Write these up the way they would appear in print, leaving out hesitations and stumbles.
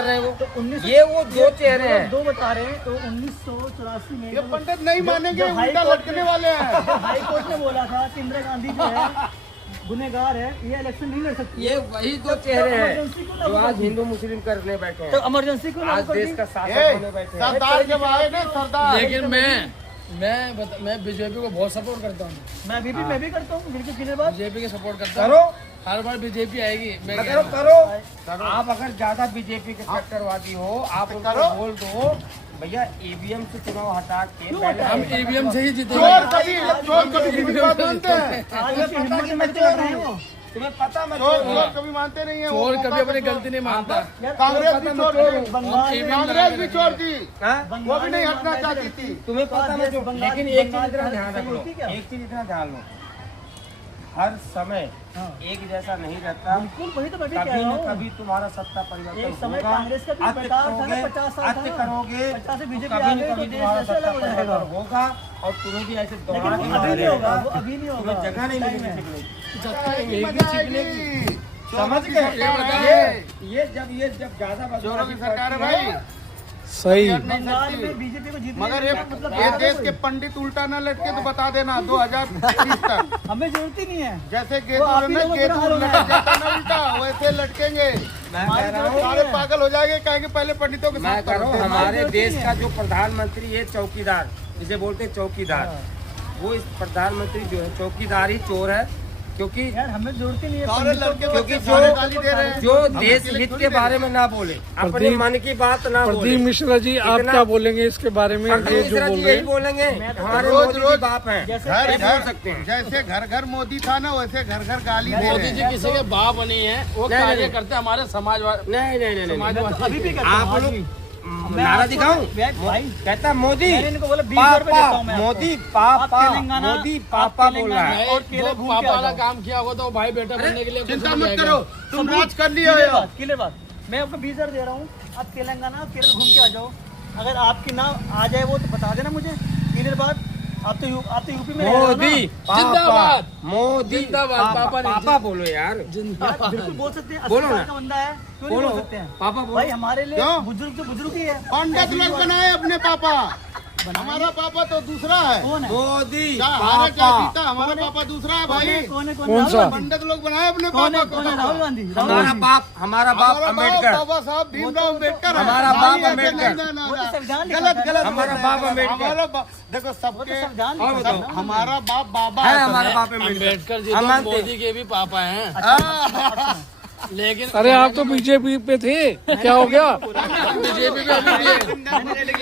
कर रहे हैं वो? तो ये वो दो चेहरे हैं। दो बता रहे हैं। तो 1984 में ये पंडित नहीं मानेंगे, उल्टा लटकने वाले हैं। हाई कोर्ट ने बोला था कि इंदिरा गांधी जो है गुनहगार है, ये इलेक्शन नहीं लड़ सकती। ये वही दो चेहरे हैं जो आज हिंदू मुस्लिम करने बैठे हैं। तो इमरजेंसी को आज देश का शासक होने बैठे हैं। सरदार जब आए ना सरदार। लेकिन मैं बीजेपी को बहुत सपोर्ट करता हूँ। मैं भी करता हूँ, बिल्कुल क्लियर बात। बीजेपी के सपोर्ट करता हूँ। करो, हर बार बीजेपी आएगी। मैं करो। आप अगर ज्यादा बीजेपी के चक्करवादी हो, आप उनको बोल दो भैया ईवीएम से चुनाव हटा के पहले हम ईवीएम से ही जीते। चोर कभी किसी की बात मानते हैं? तुम्हें पता मैं चोर कभी मानते नहीं है। चोर कभी अपनी गलती नहीं मानता। कांग्रेस भी चोर थी, कांग्रेस भी चोर थी, हाँ? वो भी नहीं हटना चाहती थी। तुम्हें पता मैं जो, लेकिन एक चीज इतना ध्यान रख लो, एक चीज इतना ध्यान लो, हर समय एक जैसा नहीं रहता। बिल्कुल वही तो मैं भी कह कभी रहा न हूँ। कभी तुम्हारा सत्ता परिवर्तन एक समय होगा। कांग्रेस का भी अत्य प्रचार था ना, करोगे, 50 साल अत्य था। करोगे, 50 से बीजेपी कभी आ न गई तो कभी देश तुम्हारा ऐसे सत्ता अलग हो जाएगा। परिवर्तन होगा और तुम्हें भी ऐसे लेकिन दौड़ा के वो अभी नहीं होगा, वो अभी नहीं होगा। तुम्हें जगह नहीं मिलेगी आएगी, मजा आएगी। समझ गए? ये जब ज्यादा चोरों की सरकार है भाई। सही। बंगाल में बीजेपी को जीतने मगर का मतलब ये देश के पंडित उल्टा न लटके तो बता देना 2030 तक हमें जरूरत ही नहीं है। जैसे वो आप ही लोगों को गेंद बुरा हाल लटक जाता ना उल्टा, वैसे लटकेंगे। मैं कह रहा हूँ, सारे पागल हो जाएंगे, कहेंगे पहले पंडितों के मैं साथ कह रहा हूँ करो। हमारे देश का जो प्रधानमंत्री है चौकीदार, जिसे बोलते हैं चौकीदार, वो इस प्रधानमंत्री जो है चौकीदार ही चोर है। क्योंकि यार हमें जरूरत ही नहीं है सारे पंडितों लड़के को। क्योंकि सारे गाली दे रहे हैं। जो देश हित के बारे में ना बोले, अपने मन की बात ना बोले। प्रदीप मिश्रा जी, आप क्या बोलेंगे इसके बारे में? प्रदीप ये जो मिश्रा बोल जी रहे यही हैं, बोलेंगे हमारे रोज मोदी रोज जी बाप हैं। जैसे घर ये बोल घर सकते हैं। जैसे घर घर मोदी था ना, वैसे घर घर गाली दे मोदी रहे जी हैं। किसी के बाप नहीं है, वो नहीं, कार्य नहीं। करते हैं हमारे समाजवाद। नहीं समाजवादी। अभी भी करता हूँ, आप आज लोग भी। नारा दिखाऊं? भाई कहता है मोदी मैंने इनको बोला 20 रुपए देता हूँ मैं आपको। मोदी आप पापा, तेलंगाना- मोदी आप पापा बोल रहा है। तेलंगाना और केरल घूम के पापा आ वाला जाओ। काम किया होगा तो वो भाई बेटा बनने के लिए कुछ चिंता नहीं मत जाएगा। करो, तुम राज कर लिया हो। क्लियर बात। मैं आपको 20 हजार दे रहा हूँ, आप तेलंगाना केरल घूम के आ जाओ। अगर आपकी नाम आ जाए वो तो बता देना मुझे। क्लियर बात। आप तो यूपी में रह रहे हो ना? मोदी जिंदाबाद। मोदी जिंदाबाद, पापा नहीं, पापा बोलो यार। जिंदाबाद। बिल्कुल बोल सकते हैं। 80 बोलो साल ना। का बंदा है, क्यों नहीं बोलो बोल सकते हैं? पापा बोलो। भाई हमारे लिए क्यों? बुजुर्ग तो बुजुर्ग ही है। पंडित लोग बनाए अपने पापा, हमारा पापा तो दूसरा है। कौन है? मोदी क्या हारा क्या पापा, जीता, हमारा पापा दूसरा है भाई। कौन है? कौन सा? पंडित लोग बनाए अपने कौन है? पापा कौन है? राहुल गांधी। राहुल हमारा गांधी। बाप हमारा अम्बेडकर, बाबा साहब भीमराव अम्बेडकर है। हमारा बाप नहीं, ऐसे अम्बेडकर। नहीं, ना, वो तो ना, संविधान लिखा गलत था। गलत हमारा बोल बाप रहे हैं। अम्बेडकर। हमारा देखो वो तो सबके संविधान और लिखा था बताओ। ना। हमारा बाप बाबा है है। हमारा बाप अम्बेडकर। अम्बेडकर जी हम तो मानते हैं। मोदी के भी पापा हैं। लेकिन अरे आप तो बीजेपी पे थे, क्या हो गया? बीजेपी में अभी भी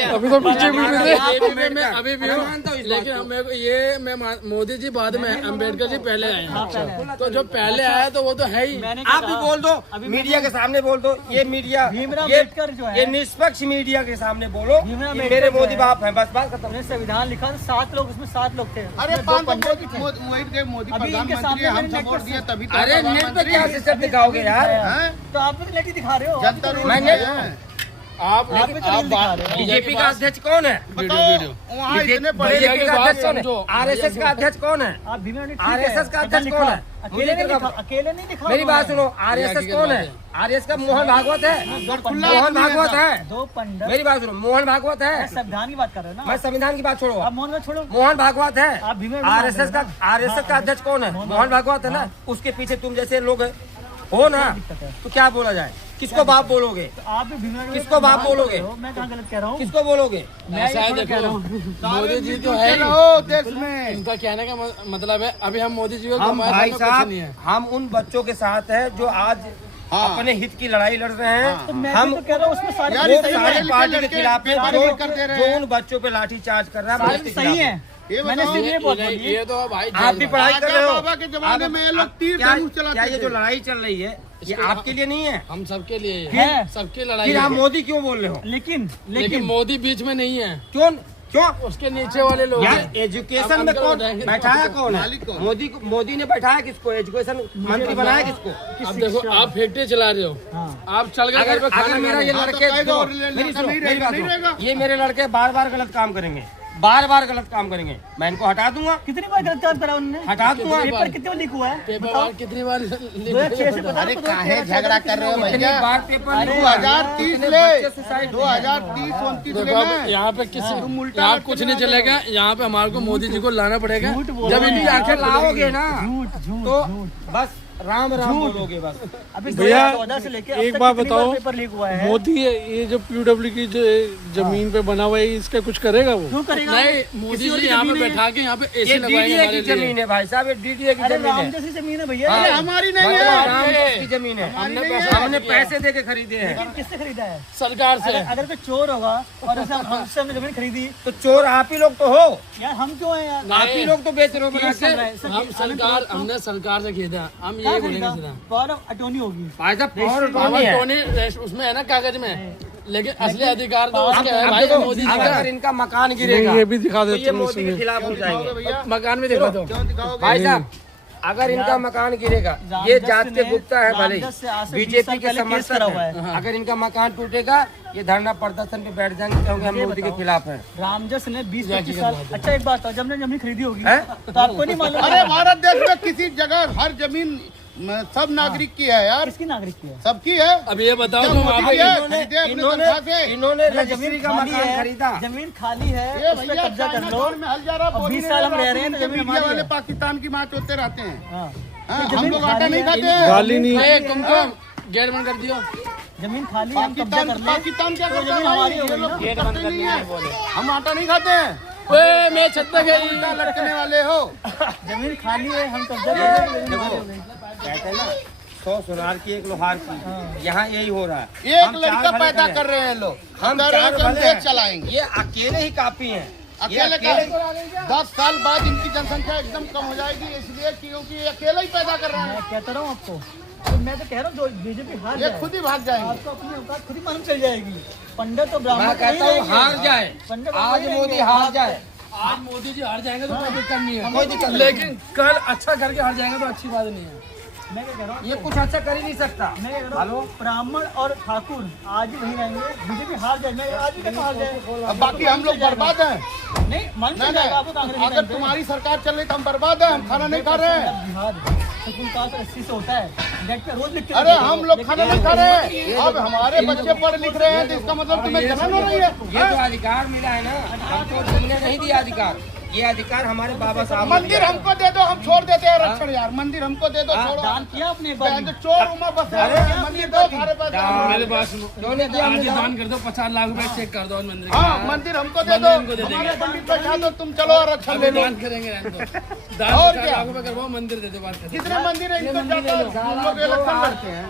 है। अभी तो बीजेपी में थे। बीजेपी में मैं अभी भी मैं हूँ, मानता हूँ इस लेकिन बात को। मेरे को ये मोदी जी बाद में, अम्बेडकर जी पहले आए हैं। तो जो पहले आया तो वो तो है ही। मैंने आप भी कहा- बोल दो, अभी मीडिया के सामने बोल दो। ये मीडिया, भीमराव ये अम्बेडकर जो है- ये निष्पक्ष मीडिया के सामने बोलो भीमराव कि अम्बेडकर मेरे जो मोदी है- बाप हैं, बस बात खत्म। उन्होंने संविधान लिखा था, 7 लोग, उसमें 7 लोग थे। अरे उसमें 2 पांच पंडित भी थे। वही थे, मोदी अभी इनके प्रधानमंत्री सामने है, हम मैंने सपोर्ट नेट दिए पर- तभी तो अरे नेट पे प्रधानमंत्री क्या है। सिस्टम दिखाओगे यार? हैं? तो आप भी लेके दिखा रहे हो। जनता आप भी तो रोज मैंने- है। आप आप भी तो नहीं दिखा रहे हो। बीजेपी का अध्यक्ष कौन है? बताओ, वहाँ इतने पढ़े भैया बीजेपी की का बात अध्यक्ष कौन समझो। है? आरएसएस का अध्यक्ष कौन है? आप भीमराव ने ठीक RSS का है, अध्यक्ष लिखा। कौन है? अकेले नहीं मुझे लिखा, अकेले नहीं लिखा। मेरी बात उन्होंने। सुनो, आरएसएस की कौन बात है? है। आरएसएस का मोहन भागवत है। मोहन भागवत है। 2 पंडित। मेरी बात सुनो, मोहन भागवत मैं है। संविधान की बात कर रहे हो ना। मैं संविधान की बात छोड़ो, आप मोहन को छोड़ो। मोहन भागवत है। आप भीमराव भी आरएसएस मान रहे हो आरएसएस ना? का अध्यक्ष कौन है? मोहन मोहन भागवत है ना। उसके पीछे तुम जैसे लोग हो ना, तो क्या बोला जाए? किसको बाप बोलोगे? तो आप भी भीमराव किसको बाप बोलोगे? मैं कहाँ गलत कह रहा हूँ? किसको बोलोगे? ऐसा है, देखो मोदी जी तो है ही। रहो देश में। इनका कहने का मतलब है अभी हम मोदी जी को हम घुमाए भाई तो कुछ साहब, नहीं है। हम उन बच्चों के साथ हैं जो आज हाँ। अपने हित की लड़ाई लड़ रहे हैं। तो मैं हम भी तो कह रहा हूँ उसमें सारे यार, वो सही सारी है, पार्टी के लड़के खिलाफ है पेपर लीक कर दे रहे जो हैं। उन बच्चों पे लाठी चार्ज कर रहा है। सारे उसके सही खिलाफ है। ये मैंने बताओ, सिर्फ ये बात बोली ये तो भाई आप भी पढ़ाई कर रहे हो। बाबा के जमाने में ये लोग तीर क्या धनुष चलाते क्या ये जो थे। लड़ाई चल रही है ये आपके लिए नहीं है? हम सबके लिए है। है, सबकी लड़ाई फिर आप है। मोदी क्यों बोल रहे हो? लेकिन लेकिन मोदी बीच में नहीं है, क्यों क्यों? उसके नीचे वाले लोग यार हैं। एजुकेशन अब में अंकल कौन बताएंगे। बैठाया? कौन मालिक है? कौन? मोदी ने बैठाया किसको? एजुकेशन मंत्री बनाया किसको? अब देखो आप फैक्ट्री चला रहे हो, हाँ। आप चल गए घर पे अगर खाना मेरा खाने। ये हाँ, तो लड़के कहेगा दो- और ले- मेरी लेकर सुनो, नहीं मेरी रहेगा, बात नहीं सुनो। रहेगा। ये मेरे लड़के बार बार गलत काम करेंगे, बार बार गलत काम करेंगे मैं इनको हटा दूंगा, कितनी बार गलत काम करा उन्होंने? हटा दूंगा। पेपर कितने बार लीक हुआ है? पेपर कितनी बार 2006 से पता अरे नहीं, काहे झगड़ा कर रहे हो कितनी भैया? बार पेपर लीक हुआ? 2030 कितने ले बच्चे सुसाइड 2030-29 ले देखो, अब ना। यहाँ पे किसी तुम उल्टा यहाँ लटकने कुछ नहीं वाले चलेगा। यहाँ पे हमारे को मोदी जी को लाना पड़ेगा। झूठ बोल जब रहे इनकी हैं। आंखें लाओगे ना झूठ झूठ तो झूठ। बस राम राम बोलोगे बस। अभी भैया, 2014 से लेके अब एक तक बात कितनी बार बताओ, पेपर लीक हुआ है? मोदी ये जो PWD की जो जमीन पे बना हुआ है इसका कुछ करेगा वो? क्यों करेगा? नहीं, मोदी किसी और जी की यहाँ पे जमीन है? बैठा के यहाँ पे ये एसी लगवाएंगे डीडीए हमारे की लिए। जमीन है भाई साहब, ये डीडीए की अरे जमीन राम है। जैसी जमीन है भैया। अरे हमारी नहीं मतलब है, राम की जमीन है, हमने पैसे दे के खरीदे हैं। लेकिन किससे खरीदा है? सरकार से। अगर कोई चोर होगा और ऐसे हमसे हमने जमीन खरीदी, तो चोर आप ही लोग तो हो, यार हम क्यों हैं यार? आप ही लोग तो बेच रहे हो बना के। हम सरकार, हमने सरकार से खरीदा, हम क्या यही खरीदा? बोलेंगे सीधा। पावर ऑफ अटॉर्नी होगी। भाई साहब पावर पावर अटॉर्नी है। टोनी उसमें है ना कागज में, लेकिन असली अधिकार तो अब उसका है अब भाई, देखो, मोदी जी का। अगर इनका मकान गिरेगा ये भी दिखा तो देते ये हैं मोदी के इसमें। खिलाफ हो जाएंगे। भैया मकान में देखा दो। क्यों दिखाओगे? भाई साहब अगर इनका मकान गिरेगा, ये जात के गुप्ता है भले रामदस से आज से 20 बीजेपी साल के पहले केस करा समर्थक हुआ है, है। अगर इनका मकान टूटेगा ये धरना प्रदर्शन पे बैठ जाएंगे क्योंकि हम ये मोदी के बताओ। खिलाफ है। रामजस ने 20-25 साल। अच्छा एक बात, जब ने जमीन खरीदी होगी हैं? तो आपको नहीं मालूम? अरे भारत देश में किसी जगह हर जमीन सब नागरिक की है यार, किसकी नागरिक की है? सबकी है। अब ये बताओ क्या तुम मोदी वहाँ पे जी है? इन्होंने खरीदे अपने इन्होंने तनख्वाह से। इन्होंने जमीन रजिस्ट्री का खाली मकान है, खरीदा। जमीन खाली है, ये उस पे भैया कब्जा कर लो। चाइना में हल जा रहा, अब बोल 20 नहीं साल हम रहा, रह रहे हैं तो इनके जमीन मीडिया हमारी वाले है। पाकिस्तान की माँ चोते रहते हैं। हाँ। हाँ, ये हम जमीन लोग आटा खाली नहीं है। खाते हैं। गाली नहीं। ए, तुमको गेट बंद कर दियो। जमीन खाली है, हम कब्जा पाकिस्तान कर ले। पाकिस्तान क्या तो करता है जमीन भाई? हमारी ये होगी लोग ना। करते ही नहीं है। हम आटा नहीं खाते हैं। ओए, मैं छत पे गई। उल्टा लटकने वाले हो। जमीन खाली है, हम कब्जा कर ले। जमीन हमारी होगी। कहते हैं ना 100 सुनार की 1 लोहार की, यहाँ यही हो रहा है। एक हम लड़का चार भले पैदा करें। कर रहे हैं लोग, हम हम कह रहे हैं चार कि हम भले देश हैं। चलाएंगे। ये अकेले ही काफी हैं। ये अकेले का अकेले 10 साल बाद इनकी जनसंख्या एकदम कम हो जाएगी, इसलिए क्योंकि ये अकेले ही पैदा कर रहे हैं। मैं कहता रहा हूँ आपको, तो मैं तो कह रहा हूँ जो बीजेपी हार ये जाए, खुद ही भाग जाएंगे। आपको अपनी औकात खुद ही मालूम चल जाएगी। पंडित तो ब्राह्मण मैं तो नहीं कहता हूँ रहेंगे। हार जाए, पंडित आज नहीं मोदी रहेंगे। हार जाए, आज मोदी जी हार जाएंगे तो कोई दिक्कत नहीं है, कोई दिक्कत नहीं। लेकिन कल अच्छा करके हार जाएंगे तो अच्छी बात नहीं है। मैं क्या कह रहा हूँ, ये कुछ अच्छा कर ही नहीं सकता। मैं क्या कह रहा हूँ, ब्राह्मण और ठाकुर आज भी वहीं रहेंगे। बीजेपी हार जाए, मैं आज भी कहता हूँ हार जाए। अब बाकी हम लोग बर्बाद हैं। नहीं मन नहीं चल जाएगा आपको कांग्रेस नहीं, के अगर टाइम पे। तुम्हारी सरकार चल रही तो हम बर्बाद हैं, हम खाना नहीं खा रहे हैं। बिहार सुप्रीम कोर्ट 80 से होता है, नेट पे रोज लिखते अरे रहते हैं। हम लोग खाना नहीं खा रहे हैं। अब हमारे बच्चे पढ़ लिख रहे हैं तो इसका मतलब तुम्हें जलन हो रही है। ये जो अधिकार मिला है ना, हमको तुमने नहीं दिया अधिकार, ये अधिकार हमारे बाबा साहब ने मंदिर दिया। हमको दे दो, हम छोड़ देते हैं आरक्षण यार। मंदिर हमको दे दो, छोड़ो। दान किया आपने एक बार बहन तो चोर उमा बस मंदिर दो, सारे पैसे मेरे पास क्यों नहीं दिया हमने? दान कर दो, 50 लाख रुपए चेक कर दो मंदिर का। हाँ, मंदिर हमको दे दो, मंदिर हमको दे हमारे देंगे। पंडित बैठा दो, तुम चलो आरक्षण ले लो। दान करेंगे, रहने दो। दान और 50 क्या? लाख रुपए करवाओ, मंदिर दे दो, बात खत्म। कितने मंदिर है इनको जाता है, हम लोग इलेक्शन लड़ते हैं।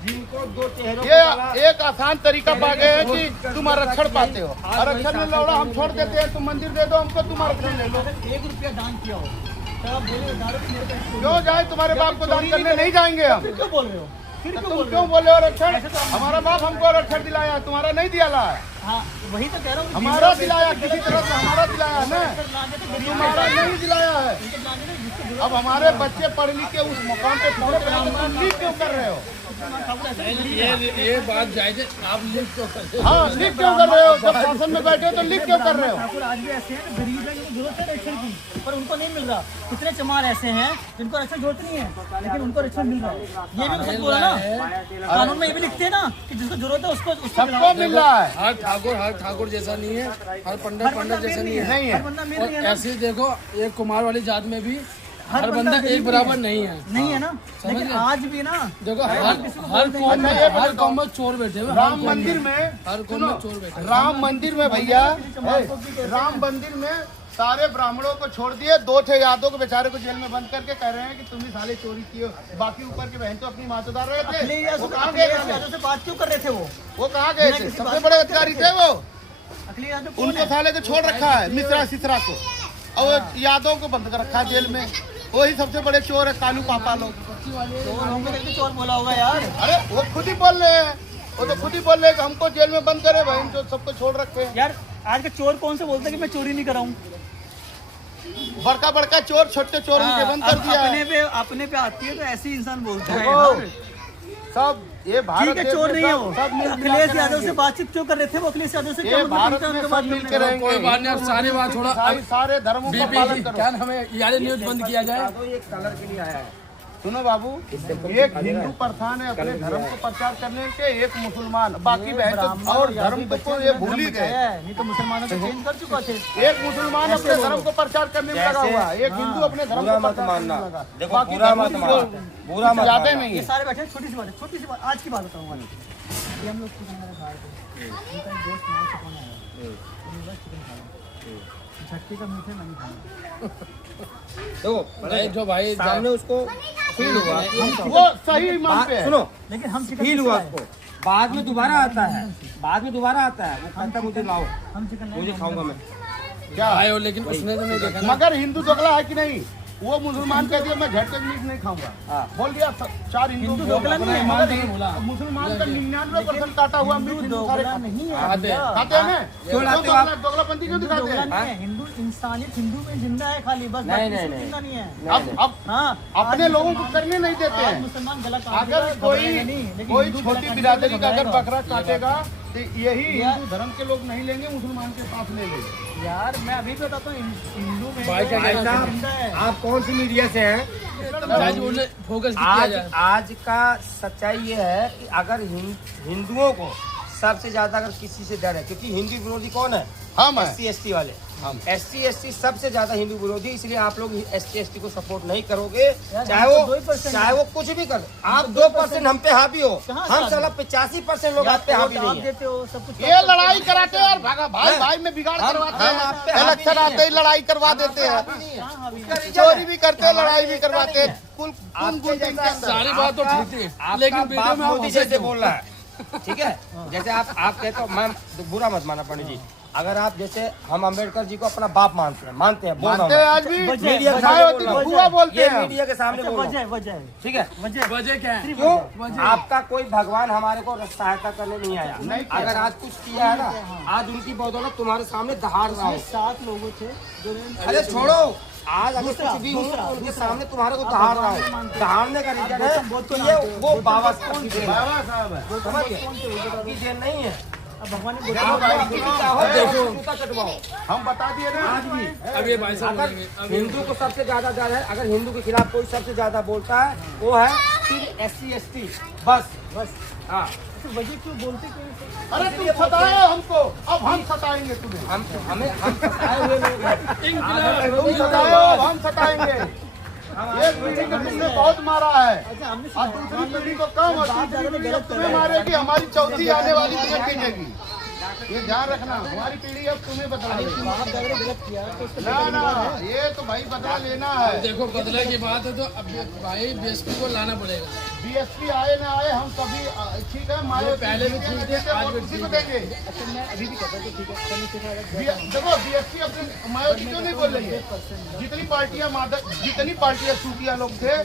जिनको 2 चेहरों पे ये डाला, एक आसान तरीका पा गए हैं कि तुम आरक्षण पाते हो। आरक्षण में लौड़ा हम छोड़ देते हैं, तुम मंदिर दे दो हमको, तुम आरक्षण ले लो। 1 रुपया दान किया हो तो आप बोले दारू की मेरे पैसे क्यों जाए, तुम्हारे बाप को दान करने नहीं जाएंगे हम। फिर क्यों बोल रहे हो? फिर क्यों तुम बोल रहे क्यों हो? बोले आरक्षण? हमारा बाप हमको आरक्षण दिलाया, तुम्हारा नहीं दिया है। हाँ वही तो कह रहा हूँ। हमारा दिलाया, किसी तरह से हमारा दिलाया है ना, तुम्हारा नहीं दिलाया है। अब हमारे बच्चे पढ़ लिख के उस मुकाम पे पहुंच रहे हैं तो तुम लीक क्यों कर रहे हो? ये बात जायज है, आप लिख क्यों कर रहे हो? हाँ, लीक क्यों कर रहे हो? जब शासन में बैठे हो तो लीक क्यों कर रहे हो? ठाकुर आज भी ऐसे हैं कि गरीब हैं, जिनको जरूरत है आरक्षण की, पर उनको नहीं मिल रहा। कितने चमार ऐसे हैं जिनको आरक्षण जरूरत नहीं है, लेकिन उनको आरक्षण मिल रहा है। ये भी तो सच बोला ना, कानून में ये भी लिखते हैं ना कि जिसको जरूरत है उसको सबको मिल रहा है। हर ठाकुर जैसा नहीं है, हर पंडित जैसा नहीं है। नहीं हर है। बंदा मिल और नहीं है ना। ऐसे ही देखो, एक कुमार वाली जात में भी हर हर बंदा बंदा गरीब एक बराबर नहीं है। नहीं है ना, लेकिन गए? आज भी ना देखो हर हर किसी को हर बोलते कौम में अच्छा, ये हर बताओ। कौम में चोर बैठे हुए, राम मंदिर में, हर कौम में चोर बैठे हुए। राम मंदिर में भैया, राम मंदिर में सारे ब्राह्मणों को छोड़ दिए, 2 थे यादव को बेचारे को जेल में बंद करके कह रहे हैं कि तुम ही साले चोरी किए, बाकी ऊपर के बहन तो अपनी माँ चुदा रहे थे। वो कहाँ गए थे? से बात क्यों कर रहे थे वो कहाँ गए थे? सबसे बड़े अधिकारी थे वो, अखिलेश यादव कौन उनको है? साले को छोड़ रखा है, मिश्रा सिसरा को, और वो यादव को बंद कर रखा है जेल में। वही सबसे बड़े चोर है, कालू पापा लोग। चोर होंगे तो चोर बोला होगा यार। अरे वो खुद ही बोल रहे हैं, वो तो खुद ही बोल रहे हैं कि हमको जेल में बंद करे, बहन जो सबको छोड़ रखे हैं। यार आज का चोर कौन सा बोलता है कि मैं चोरी नहीं कर रहा हूँ? बड़का बड़का चोर छोटे चोरों के बंद कर दिया है। अपने पे आती है तो ऐसे ही इंसान बोलता है देखो, यार। सब ये भारत ठीक है, देश चोर में नहीं है वो। सब मिल- मिला अखिलेश के यादव से रहेंगे। बातचीत क्यों कर रहे थे? वो अखिलेश यादव से क्या ये मतलब भारत उनका में उनके सब बाद मिल के मिलने रहेंगे। कोई बात नहीं, अब सारी बात छोड़ा। सारे धर्मों का पालन बीपी करो। क्या हमें याद न्यूज बंद किया जाए। तो ये कलर के लिए आया है। सुनो बाबू, एक हिंदू प्रधान है अपने धर्म को प्रचार करने के, एक मुसलमान, बाकी बहन तो और धर्म को ये भूल ही गए। नहीं तो मुसलमानों को चेंज कर चुका थे। एक मुसलमान अपने धर्म को प्रचार करने में लगा हुआ है, एक हिंदू अपने धर्म बुरा को मत प्रचार करने मानना, में लगा। देखो बाकी बुरा धर्मों मत की मानना, कोई बुरा मत यादें मानना। नहीं ये है। सारे बैठे हैं, छोटी सी बात है, छोटी सी बात, आज की बात बताऊंगा। ये हम लोग चिकन वाले खा रहे थे, उनका एक दोस्त नाम से फोन आया, तो बस चिकन खाया, झटके का मीठे नहीं खाया। देखो भाई जो भाई सामने उसको फील हुआ, वो सही ईमान पे है। सुनो लेकिन हम चिकन फील किससे हुआ लाए? उसको, बाद में दोबारा आता है, बाद में दोबारा आता है, वो कहता मुझे लाओ, हम चिकन नहीं मुझे खाऊंगा मैं। क्या भाई हो, लेकिन उसने तो नहीं देखा ना। मगर हिंदू दोगला है कि नहीं? वो मुसलमान कह दिया मैं झटके मीट नहीं खाऊंगा, हाँ। बोल दिया चार हिंदू दोगला नहीं है, मगर नहीं बोला। मुसलमान का 99% काटा हुआ मीट हिंदू सारे दोगला नहीं है। खाते हैं। खाते हैं ना? क्यों लाते हो आप? दोगलापंथी क्यों हिंदू दिखाते दोगला हैं? नहीं है, हिंदू इंसानियत हिंदू में जिंदा है खाली, बस नहीं, बाकी नहीं, किसी में नहीं। जिंदा नहीं है। अब हाँ, अपने आज लोगों को मुसलमान- करने नहीं देते आज हैं। मुसलमान गला काटेगा, अगर कोई घबराएगा नहीं, लेकिन कोई हिंदू छोटी गला बिरादरी काटेगा, का अगर घबराएगा। बकरा काटेगा तो यही हिंदू धर्म के लोग नहीं लेंगे, मुसलमान के साथ ले लेंगे। यार मैं अभी भी बताता हूँ, हिंदू में भाई क्या भाई कहना साहब, जिंदा है। आप कौन सी मीडिया से हैं? आज उन्हें फोकस किया आज जाए। आज का सच्चाई ये है कि अगर हिंदुओं को सबसे ज्यादा अगर किसी से डर है, क्योंकि हिंदू विरोधी कौन है? हम SC ST वाले, SC ST सबसे ज्यादा हिंदू विरोधी, इसलिए आप लोग SC ST को सपोर्ट नहीं करोगे, चाहे हम तो वो 2% चाहे वो कुछ भी कर। आप 2% हम पे हावी हो, कहाँ हम हावी? साला 85% लोग आप पे हावी आप नहीं है। देते हो सब कुछ। ये लड़ाई कराते हैं और भागा भाई हैं? भाई में बिगाड़ हम- करवाते हम आप पे हैं, हावी इलेक्शन नहीं आते ही है। लड़ाई करवा देते हैं, कहाँ हावी है? चोरी भी करते हैं, लड़ाई भी करवाते हैं, कुल आपके कुल दिन के जैसा- अंदर। सारी बात तो ठीक थी, आपका लेकिन वीडियो बाप में आप मोदी हंसे जैसे क्यों? बोल रहा है, ठीक है? जैसे आप कहते हो, मैं बुरा मत माना पंडित जी, अगर आप जैसे हम अम्बेडकर जी को अपना बाप मानते हैं, बोल रहा मानते हूं हैं मैं। आज भी, वजह- मीडिया के वजह- सामने मायावती बोल को रहा हूं। बुआ बोलते ये हैं। मीडिया के सामने अच्छा, बोल रहा वजह हूं, वजह ठीक है? वजह क्या है? क्यों? वजह। आपका कोई भगवान हमारे को सहायता करने नहीं आया। नहीं किया। अगर आज कुछ किया है ना, आज उनकी बदौलत तुम्हारे सामने दहाड़ रहा हूं। 7 लोगों थे जो अरे छोड़ो, आज अगर दूसरा- कुछ भी हूँ दूसरा- तो उनके दूसरा। सामने तुम्हारे को आप दहाड़ रहा भगवान हूँ। मानते हैं। दहाड़ने का रीजन है बहुत कि तो ये मानते वो हो। बाबा बहुत साहब की तो देन है। बाबा साहब है। समझ गए? आपकी देन नहीं है। अब भगवान ने आप बोला किसी चाहो तो देखो। जूता कटवाओ। हम बता दिए ना आज भी अब ये भाई साहब अगर बोलेंगे, अब ये- हिंदू को सबसे ज्यादा डर है, अगर हिंदू के खिलाफ कोई सबसे ज्यादा बोलता है वो है सिर्फ SC ST, बस बस हाँ। तो वजह क्यों बोलते क्यों? अरे तुम सताए हमको, अब हम सताएंगे तुम्हें। हम सताए हुए लोग हैं। तुम सताए हो, अब हम सताएंगे। एक पीढ़ी को तुमने बहुत मारा है अच्छा हमने और दूसरी पीढ़ी को कम, और तीसरी पीढ़ी को तुम्हें मारेगी, हमारी चौथी आने वाली तुम्हें पीटेगी। ये ध्यान रखना, हमारी पीढ़ी अब तुम्हें बदला देगी। आप अगर गलत किया तो उसको ना ना, ये तो भाई बदला लेना है। देखो बदले की बात है तो अब भाई बीएसपी को लाना पड़ेगा। BSP आए ना आए, हम सभी ठीक है, मारे पहले भी ठीक थे, आज भी उसी को ठीक है। देंगे। अच्छा मैं अभी भी कहता हूँ कि ठीक है चंद्रशेखर देखो BSP अपने मायावती क्यों नहीं बोल रही है? जितनी पार्टियां सूफिया लोग थे,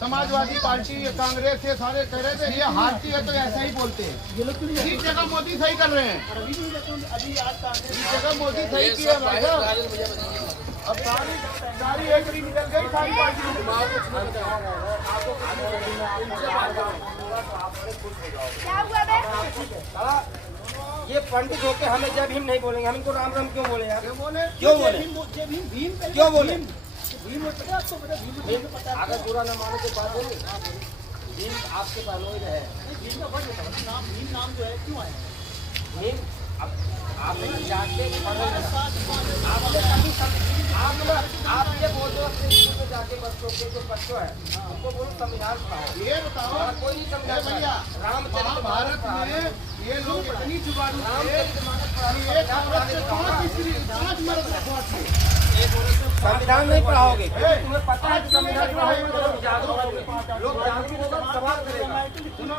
समाजवादी पार्टी, कांग्रेस, ये सारे कह रहे थे ये हारती है तो ऐसा ही बोलते हैं। ये लोग क्यों नहीं इस जगह मोदी सही कर रहे हैं, अभी नहीं कहता हूँ, अभी आज कांग्रेस इस जगह मोदी सही ये किया सब भाई भाई साहब। राजन भैया बनेंगे। अब सारी एकड़ी निकल गई, सारी पार्टी ये पंडित होके हमें जब भीम नहीं बोलेंगे, हम इनको राम राम क्यों बोले यार? बोले क्यों बोले? भीम क्यों बोले? भीम होता है आपको पता है, भीम पता है अगर बुरा न मानो तो बात बोली, भीम आपके पैनोइड है। भीम का वर्ड बताओ, नाम भीम नाम जो है क्यों आया? भीम आप जाके आप ये बोल दो अपने स्कूल में जाके बच्चों के जो बच्चों है उनको बोलो संविधान पढ़ाओ। ये बताओ कोई नहीं समझा भैया, रामचरित महाभारत में ये लोग इतनी जुबानी थे रामचरित मानस कि एक औरत से 5 स्त्री 5 मर्द रखवाते। संविधान नहीं पढ़ाओगे, तुम्हें पता है कि संविधान पढ़ाओगे तो लोग जागरूक होंगे, लोग जागरूक होकर सवाल करेगा। सुनो,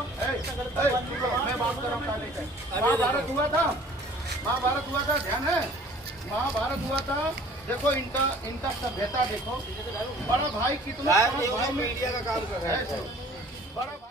मैं बात कर रहा हूँ पहले से। महाभारत हुआ था, महाभारत हुआ था, ध्यान है? महाभारत हुआ था। देखो इनका सभ्यता देखो, बड़ा भाई कितना मीडिया का काम कर रहा है। बड़ा भाई